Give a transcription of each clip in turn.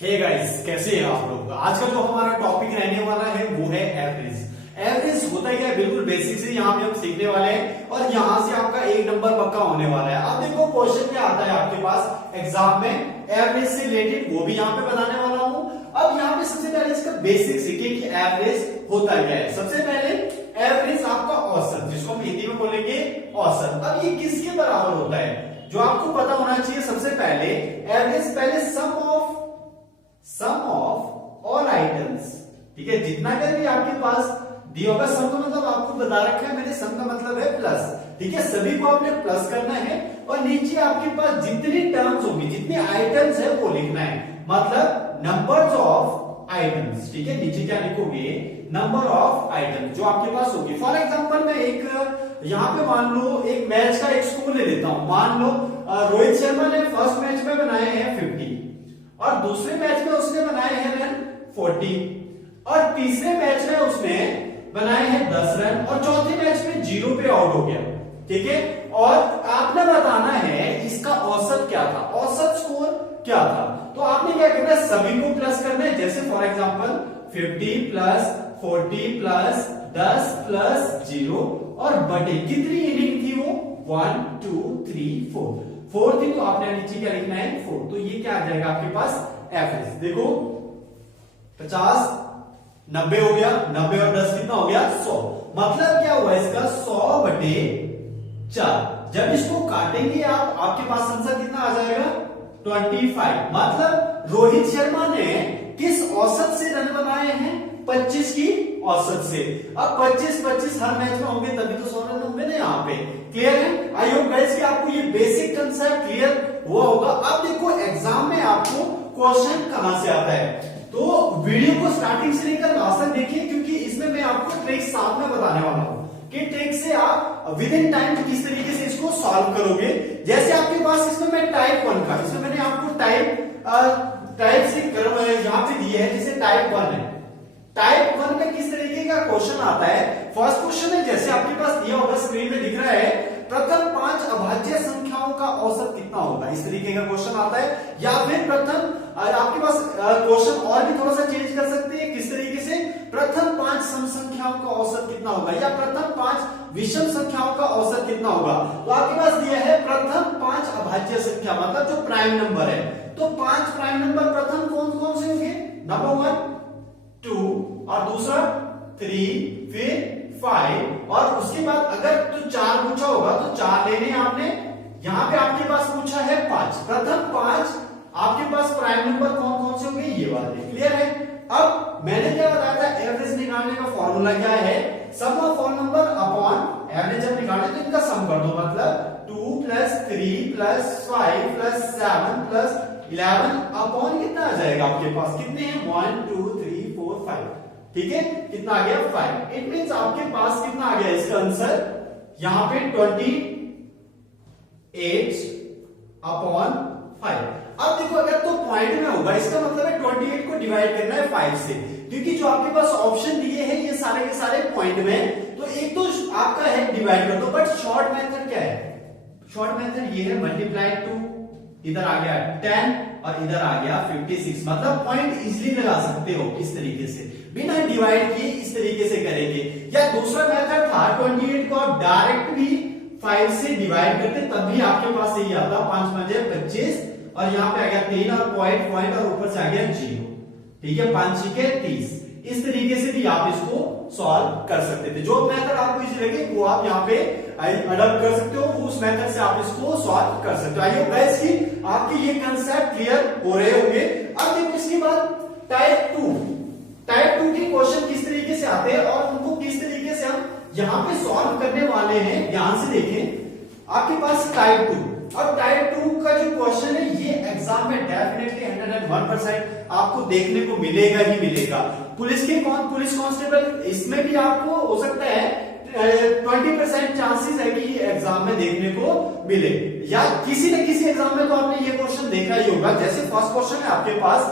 Hey guys, कैसे हैं आप लोग। आज का जो हमारा टॉपिक रहने वाला है वो है एवरेज। एवरेज होता क्या है, बिल्कुल बेसिक से यहाँ पे हम सीखने वाले हैं और यहाँ से आपका एक नंबर पक्का होने वाला है। अब देखो क्वेश्चन क्या आता है आपके पास एग्जाम में एवरेज से रिलेटेड, वो भी यहाँ पे बताने वाला हूँ। अब यहाँ पे सबसे पहले इसका बेसिक सीखे कि एवरेज होता क्या है। सबसे पहले एवरेज आपका औसत, जिसको हम हिंदी में बोलेंगे औसत। अब ये किसके बराबर होता है, जो आपको पता होना चाहिए। सबसे पहले एवरेज पहले सम ऑफ ऑल आइटम्स, ठीक है। जितना कर भी आपके पास दिया होगा, सम का मतलब आपको बता रखा है मैंने, सम का मतलब है प्लस, ठीक है। सभी को आपने प्लस करना है और नीचे आपके पास जितनी टर्म्स होगी, जितने आइटम्स है वो लिखना है, मतलब नंबर्स ऑफ आइटम्स, ठीक है। नीचे क्या लिखोगे, नंबर ऑफ आइटम्स जो आपके पास होगी। फॉर एग्जांपल मैं एक यहाँ पे मान लो एक मैच का एक स्कोर ले लेता हूं। मान लो रोहित शर्मा ने फर्स्ट मैच में बनाए हैं 50 और दूसरे मैच में उसने बनाए हैं रन 40 और तीसरे मैच में उसने बनाए हैं 10 रन और चौथे मैच में 0 पे आउट हो गया, ठीक है। और आपने बताना है इसका औसत क्या था, औसत स्कोर क्या था। तो आपने क्या करना है, सभी को प्लस करना है। जैसे for example 50 plus 40 plus 10 plus 0 और बटे कितनी इनिंग थी वो 1 2 3 4 थी, तो आपने नीचे क्या लिखना है 4। तो ये क्या आ जाएगा आपके पास एवरेज। देखो 50 90 हो गया, 90 और 10 कितना हो गया 100। मतलब क्या हुआ इसका 100 बटे 4। जब इसको काटेंगे आप, आपके पास आंसर कितना आ जाएगा 25। मतलब रोहित शर्मा ने किस औसत से रन बनाए हैं, 25 की औसत से। अब 25 हर मैच में होंगे तभी तो 100 रन होंगे ना यहाँ पे। क्लियर है? आई होप गाइस कि आपको ये बेसिक कंसेप्ट क्लियर हुआ होगा। अब देखो एग्जाम में आपको क्वेश्चन कहां से आता है, तो वीडियो को स्टार्टिंग से लेकर लास्ट तक देखिए, क्योंकि इसमें मैं आपको ट्रिक साथ में बताने वाला हूं कि ट्रिक से आप विद इन टाइम किस तरीके से इसको सॉल्व करोगे। जैसे आपके पास इसमें मैं टाइप 1 का, इसमें मैंने आपको टाइप से यहाँ पे दिए है, जैसे टाइप 1 है। टाइप 1 में किस तरीके का क्वेश्चन आता है। फर्स्ट क्वेश्चन है, जैसे आपके पास दिया होगा, स्क्रीन में दिख रहा है, प्रथम 5 अभाज्य संख्याओं का औसत कितना होगा। इस तरीके का क्वेश्चन आता है। या फिर प्रथम आपके पास क्वेश्चन और भी थोड़ा सा चेंज कर सकते हैं, किस तरीके से, प्रथम 5 सम संख्याओं का औसत कितना होगा, या प्रथम 5 विषम संख्याओं का औसत कितना होगा। तो आपके पास दिया है प्रथम 5 अभाज्य संख्या, मतलब जो प्राइम नंबर है। तो 5 प्राइम नंबर प्रथम कौन कौन से होंगे, नंबर 1 2 और दूसरा 3 फिर 5 और उसके बाद अगर तो 4 पूछा होगा तो 4 लेने आपने। यहां पे आपके पास पूछा है 5, प्रथम 5 आपके पास प्राइम नंबर कौन कौन से होंगे, ये वाले। क्लियर है? अब मैंने क्या बताया था, एवरेज निकालने का फॉर्मूला क्या है, sum of all number upon average. जब निकाले तो इनका सम कर दो, मतलब 2 plus 3 plus 5 plus 7 plus 11 upon कितना आ जाएगा आपके पास, कितने हैं 1 2 3 4 5, ठीक है। कितना आ गया 5। इट मींस आपके पास कितना आ गया इसका आंसर, यहां पे 28 अपॉन 5। अब देखो अगर तो पॉइंट में होगा, इसका मतलब है 28 को डिवाइड करना है 5 से, क्योंकि जो आपके पास ऑप्शन दिए हैं ये सारे के सारे पॉइंट में, तो एक तो आपका है डिवाइड कर दो। बट शॉर्ट मेथड क्या है, शॉर्ट मेथड ये है मल्टीप्लाई 2, इधर आ गया 10 और इधर आ गया 56। मतलब पॉइंट इजीली लगा सकते हो इस तरीके से, बिना डिवाइड किए इस तरीके से करेंगे। या दूसरा मेथड था 28 को आप डायरेक्ट भी 5 से डिवाइड करते, तब भी आपके पास यही आता 5 5 25 और यहाँ पे आ गया 3 और पॉइंट और ऊपर से आ गया 0, ठीक है। 5 6 30। इस तरीके से भी आप इसको सॉल्व कर सकते थे। जो मेथड आपको इजी लगे वो आप यहाँ पे अडॉप्ट कर सकते हो, उस मेथड से आप इसको सॉल्व कर सकते हो। आई होप गाइस कि आपके ये कंसेप्ट क्लियर हो रहे होंगे। अब देखो इसके बाद टाइप 2 के क्वेश्चन किस तरीके से आते हैं और उनको किस तरीके से हम यहाँ पे सॉल्व करने वाले हैं। ध्यान से देखें, आपके पास टाइप 2 और टाइप 2 का जो क्वेश्चन है ये एग्जाम में डेफिनेटली 101% आपको देखने को मिलेगा ही मिलेगा। पुलिस कांस्टेबल, इसमें भी आपको हो सकता है 20% चांसेस है कि ये एग्जाम में देखने को मिले, या किसी न किसी एग्जाम में तो आपने ये क्वेश्चन देखा ही होगा। जैसे फर्स्ट क्वेश्चन है आपके पास,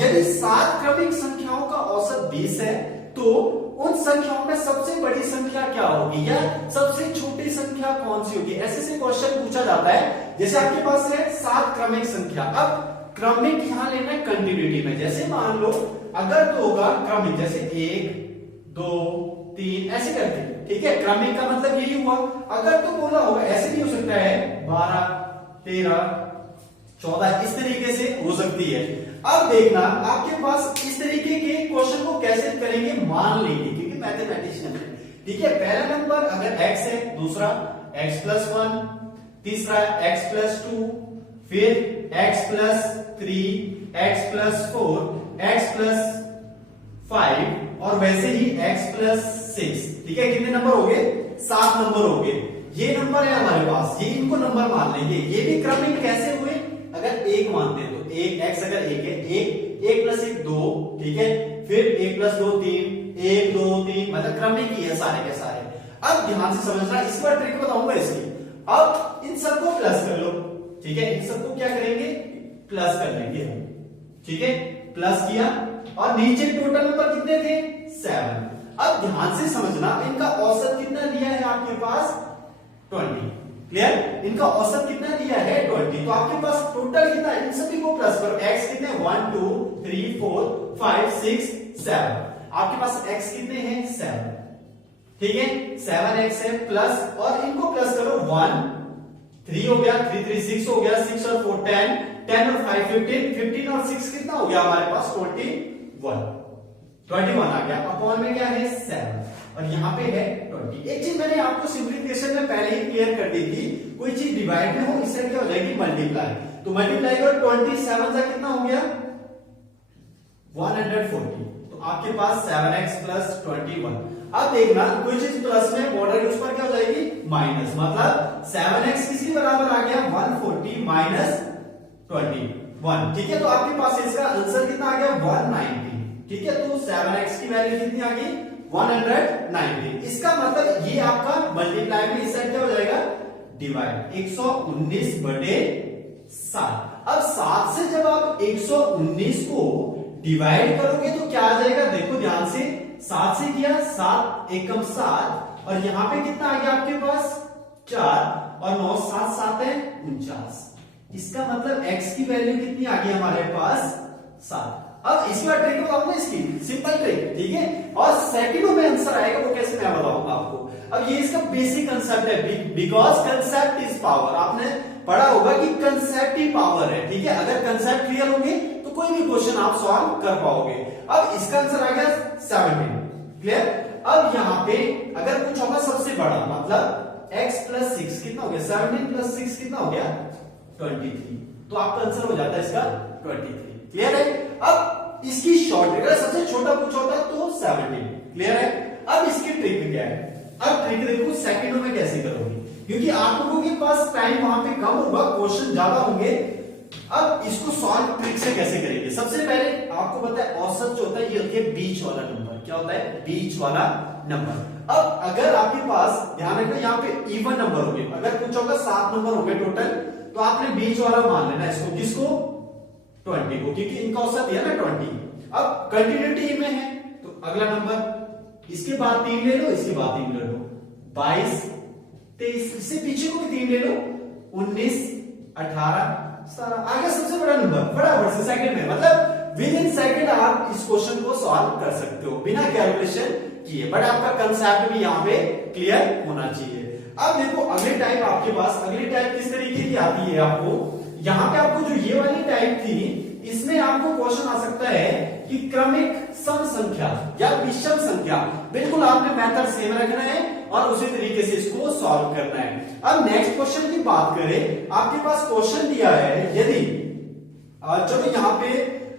यदि 7 क्रमिक संख्याओं का औसत 20 है तो उन संख्याओं में सबसे बड़ी संख्या क्या होगी, या सबसे छोटी संख्या कौन सी होगी। ऐसे से क्वेश्चन पूछा जाता है। जैसे आपके पास है 7 क्रमिक संख्या। अब क्रमिक यहां लेना है कंटिन्यूटी में। जैसे मान लो अगर तो होगा क्रमिक, जैसे 1 2 3 ऐसे करके, ठीक है। क्रमिक का मतलब यही हुआ। अगर तो बोला होगा ऐसे भी हो सकता है 12 13 14 इस तरीके से हो सकती है। अब देखना आपके पास इस तरीके के क्वेश्चन को कैसे करेंगे, मान लेंगे क्योंकि मैथमेटिशियन है, ठीक है। पहला नंबर अगर x है, दूसरा x प्लस 1, तीसरा x प्लस 2, फिर x plus 3, x plus 4, x plus 5 और वैसे ही x प्लस 6, ठीक है। कितने नंबर हो गए? 7 नंबर हो गए। ये नंबर है हमारे पास, ये इनको नंबर मान लेंगे। ये भी क्रमिक कैसे हुए, अगर 1 मानते हैं तो 1 x अगर 1 है, 1 प्लस 1 2, ठीक है। फिर 1 प्लस 2 3, 1 2 3, मतलब क्रमिक ही है सारे के सारे। अब ध्यान से समझना, इस पर ट्रिक बताऊंगा इसकी। अब इन सबको प्लस कर लो, ठीक है। इन सबको क्या करेंगे, प्लस कर लेंगे हम, ठीक है। प्लस किया और नीचे टोटल नंबर कितने थे? 7। अब ध्यान से समझना, इनका औसत कितना लिया है आपके पास? 20। क्लियर? इनका औसत कितना लिया है? 20। तो आपके पास टोटल कितना है? इन सभी को प्लस करो। x कितने? 1 2 3 4 5 6 7। आपके पास x कितने हैं? 7, ठीक है। 7x है प्लस, और इनको प्लस करो। 1 3 हो गया, 3 3 6 हो गया, 6 और 4 10, 10 और 5 15, 15 और 6 कितना हो गया हमारे पास? 21 आ गया। अपॉन में क्या है? 7 और यहाँ पे है 20। एक चीज मैंने आपको सिंप्लीफिकेशन में पहले ही क्लियर कर दी थी, कोई चीज डिवाइड में हो इससे क्या हो जाएगी? मल्टीप्लाई। तो मल्टीप्लाई करो, 27 का कितना हो गया? 140। तो आपके पास 7x प्लस 21। अब देखना कोई चीज प्लस में बॉर्डर उस पर क्या हो जाएगी? माइनस, मतलब 7x किसके बराबर आ गया? 140 माइनस 21, ठीक है। तो आपके पास इसका आंसर कितना आ गया? 190, ठीक है। तो 7x की वैल्यू कितनी आ गई? 190। इसका मतलब ये आपका मल्टीप्लाई में इस साइड क्या हो जाएगा? डिवाइड। 119 बटे 7। अब 7 से जब आप 119 को डिवाइड करोगे तो क्या आ जाएगा? देखो ध्यान से, 7 से किया 7 एकम 7 और यहां पे कितना आ गया आपके पास? 4 और 9 7 7 है 49। इसका मतलब x की वैल्यू कितनी आ गई हमारे पास? 7। अब इसके बाद ट्रिक बताऊंगा इसकी, सिंपल ट्रिक, ठीक है। और सेकंडों में आंसर आएगा, वो कैसे मैं बताऊंगा आपको। अब ये इसका बेसिक कंसेप्ट है, बिकॉज कंसेप्ट इज पावर। आपने पढ़ा होगा कि कंसेप्ट ही पावर है, ठीक है। अगर कंसेप्ट क्लियर होंगे तो कोई भी क्वेश्चन आप सॉल्व कर पाओगे। अब इसका आंसर आ गया 17, क्लियर। अब यहाँ पे अगर कुछ होगा सबसे बड़ा, मतलब x प्लस 6 कितना हो गया? 17 प्लस 6 कितना हो गया? 23। तो आपका आंसर हो जाता है इसका 23, क्लियर है। अब इसकी शॉर्ट, अगर सबसे छोटा पूछा होता तो 17, क्लियर है। अब इसकी ट्रिक क्या है? अब ट्रिक देखो सेकंडों में कैसे करोगे, क्योंकि आप लोगों के पास टाइम वहां पे कम होगा, क्वेश्चन ज्यादा होंगे। अब इसको सॉल्व ट्रिक से कैसे करेंगे? सबसे पहले आपको पता है औसत जो होता है ये होती है बीच वाला नंबर। क्या होता है? बीच वाला नंबर। अब अगर आपके पास, ध्यान रखना यहाँ पे इवन नंबर होंगे, अगर पूछा होगा 7 नंबर होंगे टोटल, तो आपने बीच वाला मान लेना इसको। किसको? 20 को, क्योंकि इनका औसत है ना 20। अब कंटिन्यूटी में है तो अगला नंबर, इसके बाद 3 ले लो, इसके बाद 3 ले लो, 22 23, इससे पीछे को भी 3 ले लो, 19 18 17। आगे सबसे बड़ा नंबर बराबर से सेकंड में, मतलब विद इन सेकंड आप इस क्वेश्चन को सॉल्व कर सकते हो बिना कैलकुलेशन किए। बट आपका कंसेप्ट भी यहाँ पे क्लियर होना चाहिए। अब देखो अगली टाइप आपके पास, अगली टाइप किस तरीके की आती है आपको? यहाँ पे आपको जो ये वाली टाइप थी, इसमें आपको क्वेश्चन आ सकता है कि क्रमिक सम संख्या या विषम संख्या। बिल्कुल आपने मेथड सेम रखना है और उसी तरीके से इसको सॉल्व करना है। अब नेक्स्ट क्वेश्चन की बात करें, आपके पास क्वेश्चन दिया है, यदि चलो यहाँ पे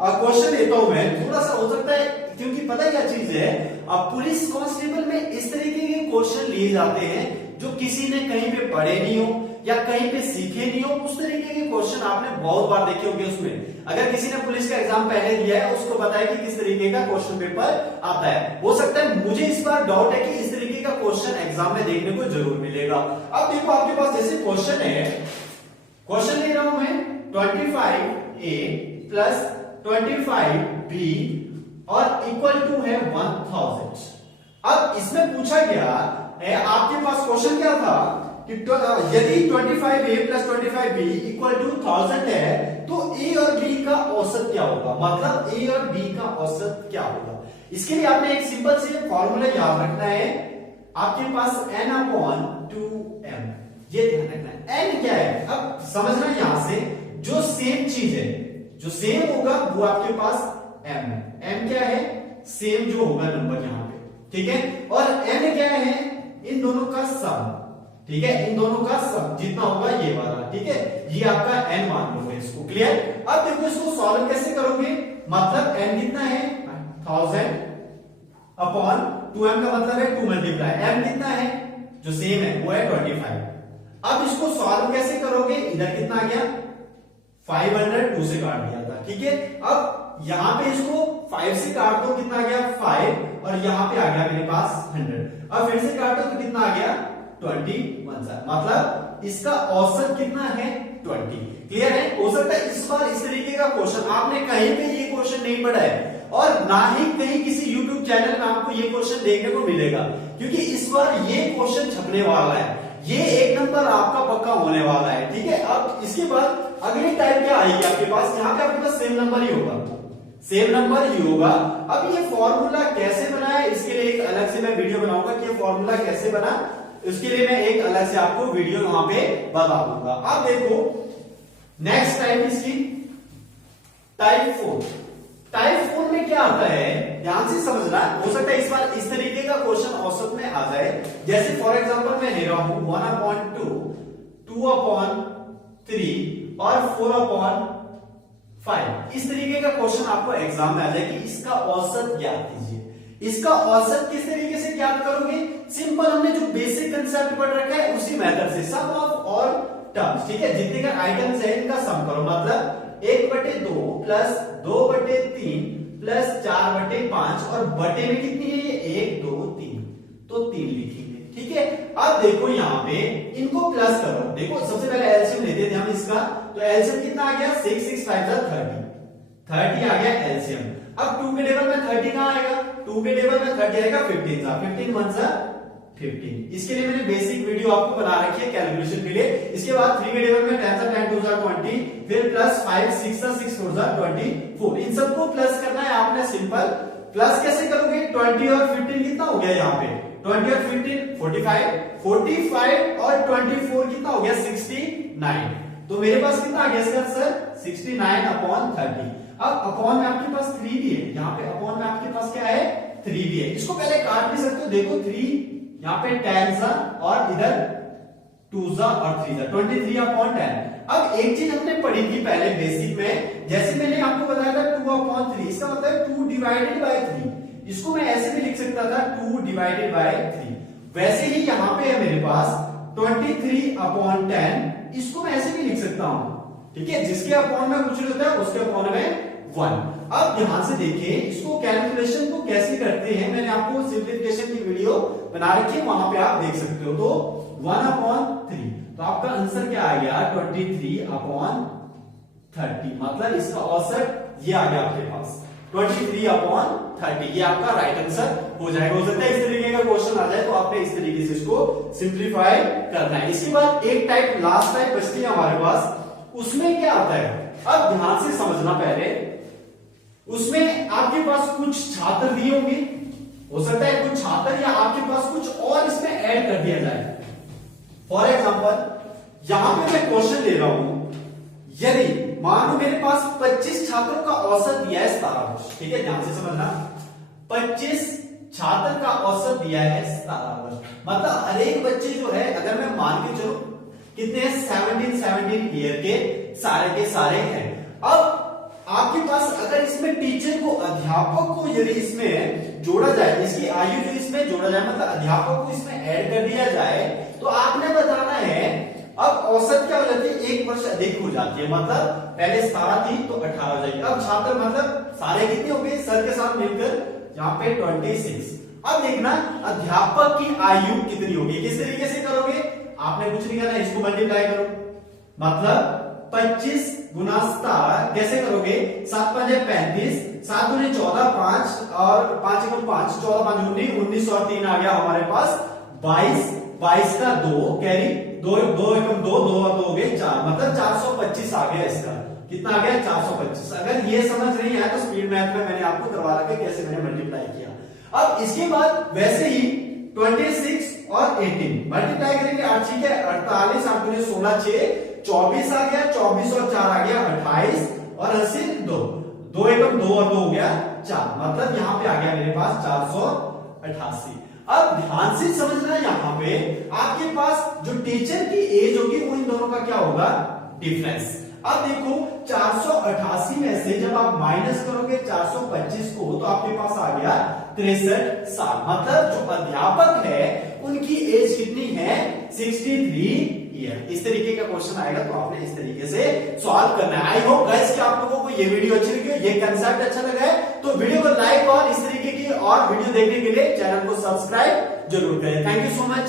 क्वेश्चन देता हूं मैं, थोड़ा सा हो सकता है, क्योंकि पता है क्या चीज है, पुलिस कांस्टेबल में इस तरीके के क्वेश्चन लिए जाते हैं जो किसी ने कहीं पे पढ़े नहीं हो या कहीं पे सीखे नहीं हो। उस तरीके के क्वेश्चन आपने बहुत बार देखे होंगे। उसमें अगर किसी ने पुलिस का एग्जाम पहले दिया है, उसको पता है कि किस तरीके का क्वेश्चन पेपर आता है। हो सकता है, मुझे इस बार डाउट है कि इस तरीके का क्वेश्चन एग्जाम में देखने को जरूर मिलेगा। अब देखो आपके पास जैसे क्वेश्चन है, क्वेश्चन ले रहा हूं मैं 25a प्लस 25b और इक्वल टू है 1000। अब इसमें पूछा गया है, आपके पास क्वेश्चन क्या था कि यदि 25a plus 25b equal to 1000 है, तो a और बी का औसत क्या होगा, मतलब ए और बी का औसत क्या होगा। इसके लिए आपने एक सिंपल से फॉर्मूला याद रखना है, आपके पास n अपॉन 2m, ये ध्यान रखना है। n क्या है, अब समझना यहां से जो सेम चीज है, जो सेम होगा वो आपके पास m है। m क्या है, सेम जो होगा नंबर यहां पे, ठीक है। और n क्या है, इन दोनों का सम, ठीक है, इन दोनों का सम जितना होगा ये वाला, ठीक है, ये आपका n मान लोगे इसको। क्लियर। अब देखो इसको सॉल्व कैसे करोगे, मतलब n कितना है 1000 अपॉन 2m का मतलब है 2 मल्टीप्लाई m कितना है जो सेम है वो है 25। अब इसको सॉल्व कैसे करोगे, इधर कितना आ गया 500, 2 से काट दिया था, ठीक है। अब यहां पे इसको 5 से काट दो, कितना आ गया 5, और यहां पे आ गया मेरे पास 100। अब फिर से काटो तो कितना आ गया 21, मतलब इसका औसत कितना है 20। क्लियर है। हो सकता है इस बार इस तरीके का क्वेश्चन आपने कहीं पे ये क्वेश्चन नहीं पढ़ा है, और ना ही कहीं किसी YouTube चैनल में आपको ये क्वेश्चन देखने को मिलेगा, क्योंकि इस बार ये क्वेश्चन छपने वाला है, ये 1 नंबर आपका पक्का होने वाला है, ठीक है। अब इसके बाद अगली टाइप क्या आएगी आपके पास, यहाँ पे आपके पास सेम नंबर ही होगा, सेम नंबर ही होगा। अब ये फॉर्मूला कैसे बना है, इसके लिए एक अलग से मैं वीडियो बनाऊंगा कि ये फॉर्मूला कैसे बना, इसके लिए मैं एक अलग से आपको वीडियो वहां पे बता दूंगा। अब देखो नेक्स्ट टाइप इसकी टाइप 4। टाइप 4 में क्या आता है, ध्यान से समझना। हो सकता है इस बार इस तरीके का क्वेश्चन औसत में आ जाए, जैसे फॉर एग्जांपल मैं ले रहा हूं 1/2, 2/3 और 4/5। इस तरीके का क्वेश्चन आपको एग्जाम में आ जाए कि इसका औसत ज्ञात कीजिए। इसका औसत किस तरीके से ज्ञात करोगे, सिंपल हमने जो बेसिक कंसेप्ट पढ़ रखा है उसी मेथड से, सम ऑफ ऑल टर्म्स, ठीक है, जितने का आइटम्स है इनका सम करो, मतलब 1/2 प्लस 2/3 प्लस 4/5, और बटे में कितनी है ये 1 2 3, तो 3 लिखेंगे, ठीक है। अब देखो यहाँ पे इनको प्लस करो, देखो सबसे पहले एलसीएम लेते थे हम इसका, तो एलसीएम कितना आ गया 6 6 5 30 आ गया एलसीएम। अब 2 के टेबल में 30 कहां आएगा, 2 के टेबल में 30 आएगा 15 सा, 15 1 सा 15। इसके लिए मैंने बेसिक वीडियो आपको बना रखी है कैलकुलेशन के लिए। इसके बाद 3 के टेबल में 10 सा 10 2 सा 20, फिर प्लस 5 6 सा 6 4 सा 24। इन सबको प्लस करना है आपने, सिंपल। प्लस कैसे करोगे, 20 और 15 कितना हो गया यहाँ पे, 20 और 15 45, 45 और 24 कितना हो गया 69। तो मेरे पास कितना आ गया इसका आंसर 69/30। अब अपॉन में आपके पास 3 भी है, यहाँ पे अपॉन में आपके पास क्या है 3 भी है। इसको पहले काट भी सकते हो, देखो 3 यहाँ पे 10 सा और इधर 2 सा और 3 सा, 23/10। अब एक चीज हमने पढ़ी थी पहले बेसिक में, जैसे मैंने आपको बताया था 2/3, इसका मतलब 2 डिवाइडेड बाय 3। इसको मैं ऐसे भी लिख सकता था 2 डिवाइडेड बाय 3। वैसे ही यहाँ पे है मेरे पास 23/10, इसको मैं ऐसे भी लिख सकता हूं, ठीक है, जिसके अपॉन में कुछ होता है उसके अपॉन में 1। अब ध्यान से देखिए इसको कैलकुलेशन को कैसे करते हैं, मैंने आपको सिंप्लीफिकेशन की वीडियो बना रखी है, वहां पे आप देख सकते हो। तो 1/3, तो आपका आंसर क्या आ गया 23/30, मतलब इसका औसत ये आ गया आपके पास 23/30, ये आपका राइट आंसर हो जाएगा। हो सकता है इस तरीके का क्वेश्चन आ जाए, तो आपने इस तरीके से इसको सिंप्लीफाई करना है। इसके बाद एक टाइप लास्ट टाइप बचती है हमारे पास, उसमें क्या आता है, अब ध्यान से समझना। पहले उसमें आपके पास कुछ छात्र दिए होंगे, हो सकता है कुछ छात्र या आपके पास कुछ और इसमें ऐड कर दिया जाए। फॉर एग्जांपल यहां पे मैं क्वेश्चन ले रहा हूं, यदि मान लो मेरे पास 25 छात्रों का औसत दिया है 17 वर्ष, ठीक है, ध्यान से समझना, 25 छात्र का औसत दिया है 17 वर्ष, मतलब हर एक बच्चे जो है, अगर मैं मान के चलो कितने 17 ईयर के सारे हैं। अब आपके पास अगर इसमें टीचर को, अध्यापक को यदि इसमें जोड़ा जाए, इसकी आयु जो इसमें जोड़ा जाए, मतलब अध्यापक को इसमें ऐड कर दिया जाए, तो आपने बताना है अब औसत क्या हो जाती है, 1 वर्ष अधिक हो जाती है, मतलब पहले 17 थी तो 18 हो जाएगी। अब छात्र मतलब सारे कितने हो गए सर के साथ मिलकर, यहाँ पे 26। अब देखना अध्यापक की आयु कितनी होगी, किस तरीके से करोगे, आपने कुछ नहीं करना, इसको मल्टीप्लाई करो, मतलब 25 गुना 17 कैसे करोगे, 7 5 35, 7 दूनी 14, 5 और 5 1 5, 14 5 19, 19 और 3 आ गया हमारे पास 22, 22 का 2 कैरी, 2 2 1 2, 2 2 हो गए 4, मतलब 425 आ गया इसका। कितना आ गया 425। अगर ये समझ नहीं आया तो स्पीड मैथ में मैंने आपको करवा रखा है कैसे मैंने मल्टीप्लाई किया। अब इसके बाद वैसे ही 26 और 18 मल्टीप्लाई करेंगे 8 6 के 48, 8 दूनी 16, 6 24 आ गया, 24 और 4 आ गया 28 और 80 2 2 एकम 2 और 2 हो गया 4, मतलब यहां पे आ गया मेरे पास 488। अब ध्यान से समझना, यहां पे आपके पास जो टीचर की एज होगी वो इन दोनों का क्या होगा, डिफरेंस। अब देखो 488 में से जब आप माइनस करोगे 425 को तो आपके पास आ गया 63 साल, मतलब जो अध्यापक है उनकी एज कितनी है 63 ईयर। इस तरीके का क्वेश्चन आएगा तो आपने इस तरीके से सॉल्व करना है। आई होप गाइस कि आप लोगों को ये वीडियो अच्छी लगी हो, ये कंसेप्ट अच्छा लगा है तो वीडियो को लाइक और इस तरीके की और वीडियो देखने के लिए चैनल को सब्सक्राइब जरूर करें। Thank you so much.